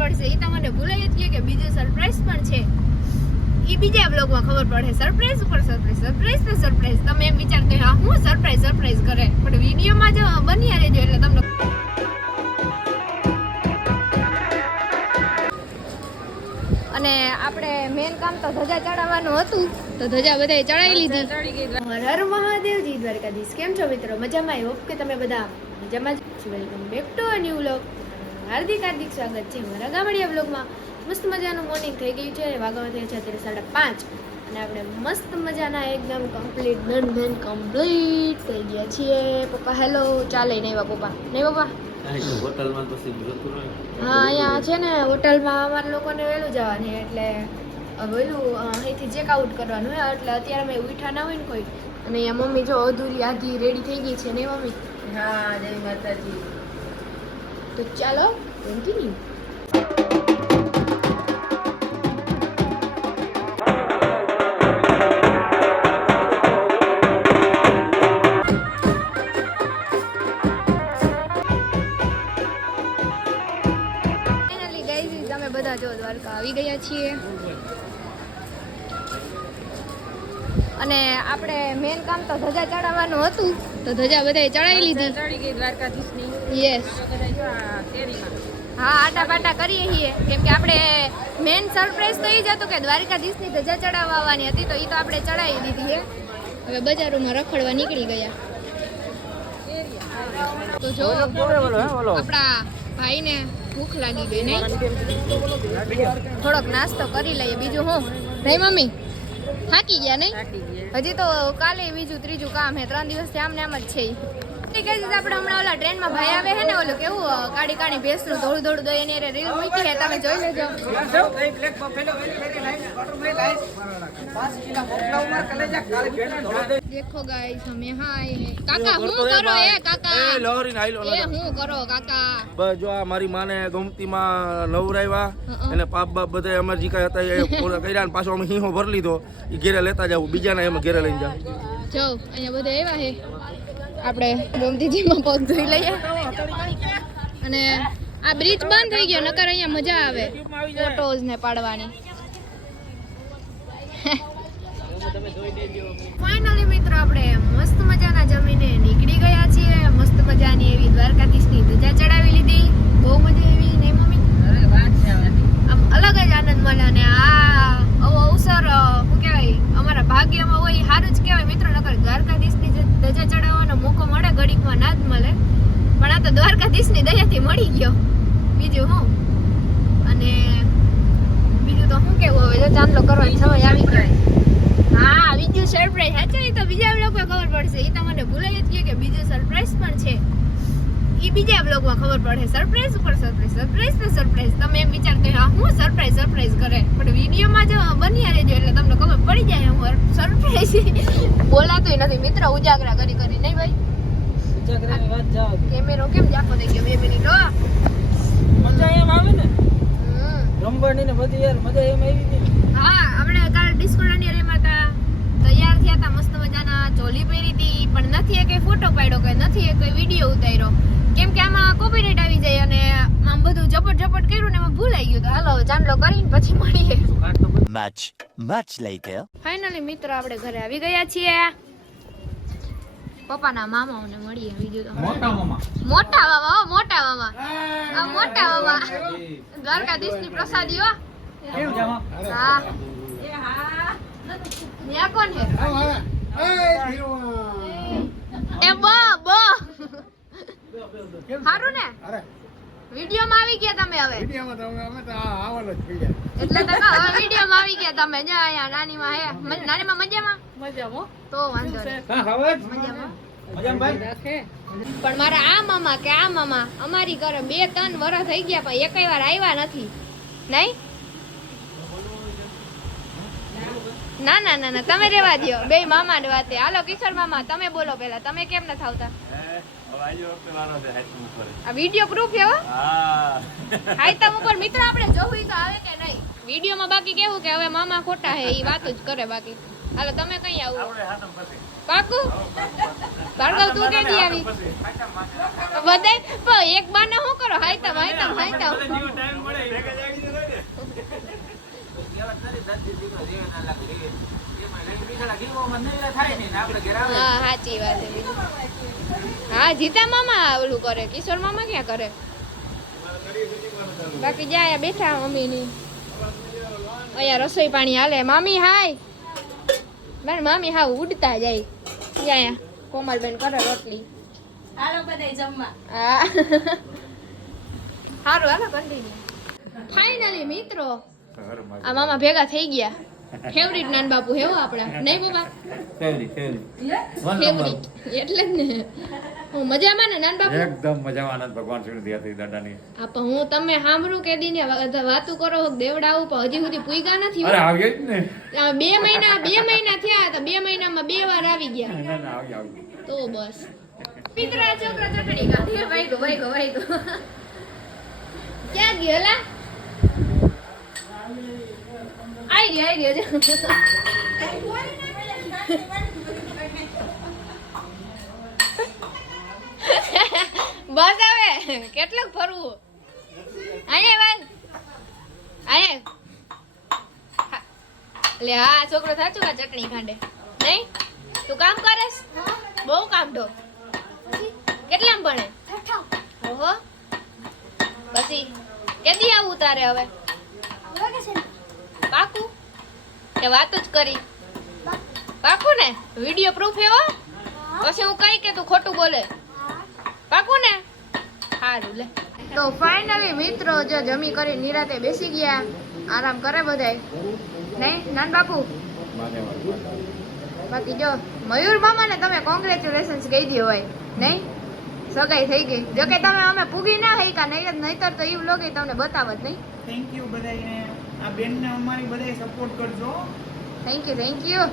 પડશે. એ તમને ભૂલાઈ જ ગયું કે બીજું સરપ્રાઈઝ પણ છે. એ બીજા બ્લોગમાં ખબર પડે. સરપ્રાઈઝ ઉપર સરપ્રાઈઝ, સરપ્રાઈઝ પર સરપ્રાઈઝ. તમે એમ વિચારતા હોય હું સરપ્રાઈઝ કરે, પણ વિડીયોમાં જ બન્યા રહેજો એટલે તમને. અને આપણે મેન કામ તો ધજા ચડાવવાનું હતું, તો ધજા બધાએ ચડાવી લીધી. હર હર મહાદેવજી દ્વારકાધીશ. કેમ છો મિત્રો? મજામાં? આઈ હોપ કે તમે બધા મજામાં જ છો. Welcome back to a new vlog. હાર્દિક સ્વાગત છે મારા ગામડિયા વ્લોગમાં. મસ્ત મજાનું મોર્નિંગ થઈ ગયું છે. વાગવા થયા છે અત્યારે 5:30 અને આપણે મસ્ત મજાના એકદમ કમ્પ્લીટ ધન કમ્પ્લીટ થઈ ગયા છીએ. પપ્પા હેલો ચા લઈને આવ્યા. પપ્પા નહીં પપ્પા? હા, અહીંયા છે ને હોટલમાં અમારા લોકોને વહેલું જવાનું એટલે વહેલું અહીંથી ચેકઆઉટ કરવાનું હોય એટલે અત્યારે મેં ઉઠા ના હોય ને કોઈ. અને અહીંયા મમ્મી જો અધૂરી આધી રેડી થઈ ગઈ છે ને મમ્મી? હા, જય માતાજી. તો ચાલો કન્ટિન્યુ. બધા જો દ્વારકા આવી ગયા છીએ અને આપણે મેન કામ તો ધજા ચડાવવાનું હતું, તો ધજા બધાએ ચડાવી લીધી. ચડી ગઈ દ્વારકાધીશની. યસ. હા, આટા પાટા કરીએ છીએ કેમ કે આપણે મેન સરપ્રાઈઝ તો એ જ હતું કે દ્વારકાધીશની ધજા ચડાવવા આવવાની હતી, તો એ તો આપણે ચડાવી દીધી છે. હવે બજારોમાં રખડવા નીકળી ગયા. તો જો આપણા ભાઈને ભૂખ લાગી ગઈ નહીં, થોડોક નાસ્તો કરી લઈએ. બીજું હું નહીં મમ્મી? થાકી ગયા નહીં? હજી તો કાલે બીજું ત્રીજું કામ હે. 3 દિવસથી આમ ને આમ જ છે. આપણે હમણાં ઓલા ટ્રેનમાં ભાઈ આવે છે ને, ઓલું કેવું કાળી ભેંસનું થોડું દઈ એની રીલ મૂકી છે, તમે જોઈ લેજો. દેખો ગાઈસ અમે હાય હે. કાકા હું કરો એ કાકા? એ લોરી નાઈલો એ હું કરો કાકા? બસ જો આ મારી માને ગમતીમાં નવરાવ્યા અને પાપ બાપ બધા અમાર જી કાય હતા એ પૂરા કર્યા ને પાછો અમે હીહો ભર લીધો. ઈ ઘેરે લેતા જાવ, બીજાના એમ ઘેરે લઈને જાવ. જો અહીંયા બધા આવ્યા હે. આપણે ગોમતીજીમાં પગ ધોઈ લઈએ. અને આ બ્રિજ બંધ થઈ ગયો, નકર અહીંયા મજા આવે ફોટોઝ ને પાડવાની. ફાઇનલી મિત્રો આપણે મસ્ત મજાના જમીને નીકળી ગયા છીએ. મસ્ત મજાની એવી દ્વારકાધીશની ધજા ચડાવી લીધી. બહુ મજા આવી નહીં મમ્મી? આમ અલગ જ આનંદ મળે. અને આ અવસર શું કહેવાય અમારા ભાગ્યમાં હોય સારું જ કહેવાય મિત્રો. નકર દ્વારકાધીશની ધજા ચડાવવાનો મોકો મળે ઘડીકમાં ના જ મળે, પણ આ તો દ્વારકાધીશની દયાથી મળી ગયો. બીજું હું અને બીજું તો શું કેવું હવે? જો ચાંદલો કરવાની સમય આવી ગયો. હા, બીજું સરપ્રાઈઝ. સાચા એ તો બીજા બ્લોગમાં ખબર પડશે. એ તમને ભૂલાઈ જ ગયું કે બીજું સરપ્રાઈઝ પણ છે. એ બીજા બ્લોગમાં ખબર પડે. સરપ્રાઈઝ ઉપર સરપ્રાઈઝ, સરપ્રાઈઝ પર સરપ્રાઈઝ. તમે એમ વિચારતા હોય હું સરપ્રાઈઝ કરે, પણ વિડીયોમાં જ બન્યા રહેજો એટલે તમને ખબર પડી જાય હું સરપ્રાઈઝ. બોલાતોય નથી મિત્ર, ઉજાગરા કરી નહીં ભાઈ? ઉજાગરાની વાત જાવ. કેમેરો કેમ જાખો થઈ ગયો 2 મિનિટ? મજા એમ આવે ને રમવાની ને બધી યાર મજા એમ આવી ને. હા, આપણે કાલે ડિસ્કો દાંડિયા રેમાં હતા, તૈયાર થયા હતા મસ્ત મજાના, ચોલી પહેરી હતી, પણ નથી એક ફોટો પાડ્યો કે નથી એક વિડીયો ઉતાર્યો કેમ કે આમાં કોપીરાઈટ આવી જાય અને આમ બધું ઝપટ કર્યું ને એમાં ભૂલાઈ ગયું. તો હાલો ચાંદલો કરીને પછી મળીએ. much later. ફાઇનલી મિત્ર આપણે ઘરે આવી ગયા છીએ. પપ્પાના મામાઓને મળીએ. બીજું તો મોટા મામા દ્વારકાધીશની પ્રસાદી હો. હા ન્યા કોણ હે? એ હારું ને વિડીયોમાં આવી ગયા તમે? હવે એટલે તો હવે વિડીયોમાં આવી ગયા તમે. જા અહીંયા નાનીમાં હે. નાનીમાં મજામાં? તો વાંધો નહીં. પણ મારા આ મામા અમારી ઘરે 2-3 વર્ષ થઈ ગયા પણ એકેય વાર આવ્યા નથી. નહીં? ના તમે રેવા દો. 2 મામા ની વાતે. હાલો કિશોર મામા તમે બોલો પેલા. તમે કેમ ન થાવતા? આ વિડિયો પ્રૂફ છે હો. હાઈતમ ઉપર મિત્ર આપણે જોવું તો આવે કે નહીં વિડિયોમાં. બાકી કેવું કે હવે મામા ખોટા હે ઈ વાત જ કરે. બાકી હાલો તમે કઈ આવો પાકું? ભાર્ગવ તું કેદી આવી? બધે એક બાને શું કરો? હાઈતમ હા સાચી વાત છે બીજું. હા જીતા મામા ઓલું કરે, કિશોર મામા ક્યાં કરે? બાકી જાય બેઠા મમ્મીની. અહીંયા રસોઈ પાણી હાલે. મામી હાય. મારી મામી હા ઉડતા જાય. ત્યાં કોમલબેન કરે રોટલી. હાલો બધાય જમવા. હા સારું હાલો કન્ટિન્યુ. ફાઇનલી મિત્રો આ મામા ભેગા થઈ ગયા. ફેવરિટ નાન બાપુ હેવો આપડા નહીં બાબા? ફેવરિટ એટલે જ ને. હું મજામાં ને નાન બાપુ? એકદમ મજામાં. આનંદ ભગવાન શ્રી હતી દાદાની. હા પણ હું તમે સાંભળું કે દી ને વાતું કરો દેવડાવું પણ હજી સુધી પૂગ્યા નથી. અરે આવીએ જ ને. 2 મહિના થયા હતા. 2 મહિનામાં 2 વાર આવી ગયા. ના ના આવી તો બસ પિતરા છોકરા ચટણી કાઢી વાઈગો ક્યાં ગયો લા? આઈ ગયો બસ હવે કેટલું ફરવું? લે હા છોકરો સાચું કા ચટણી ખાંડે નહીં? તું કામ કરેસ? બહુ કામ તો. કેટલામ ભણે? ઓહો. પછી કેદી આવું તારે હવે? પાકું કે વાત જ કરી? પાકું ને? વિડિયો પ્રૂફ એવો? પછી હું કઈ કે તું ખોટું બોલે? પાકું ને? સારું લે. તો ફાઇનલી મિત્રો જો જમી કરી નિરાતે બેસી ગયા. આરામ કરે બધાય નહીં નાન બાપુ? બાકી જો મયુર મામાને તમે કોંગ્રેચ્યુલેશન્સ કહી દો હોય નહીં? સગાઈ થઈ ગઈ. જો કે તમે અમે પૂગી ના હઈ કા નહીતર તો ઈ વ્લોગ તમને બતાવત નહીં. થેન્ક યુ બધાને. આ બેનને અમારી બધાય સપોર્ટ કરજો. Thank you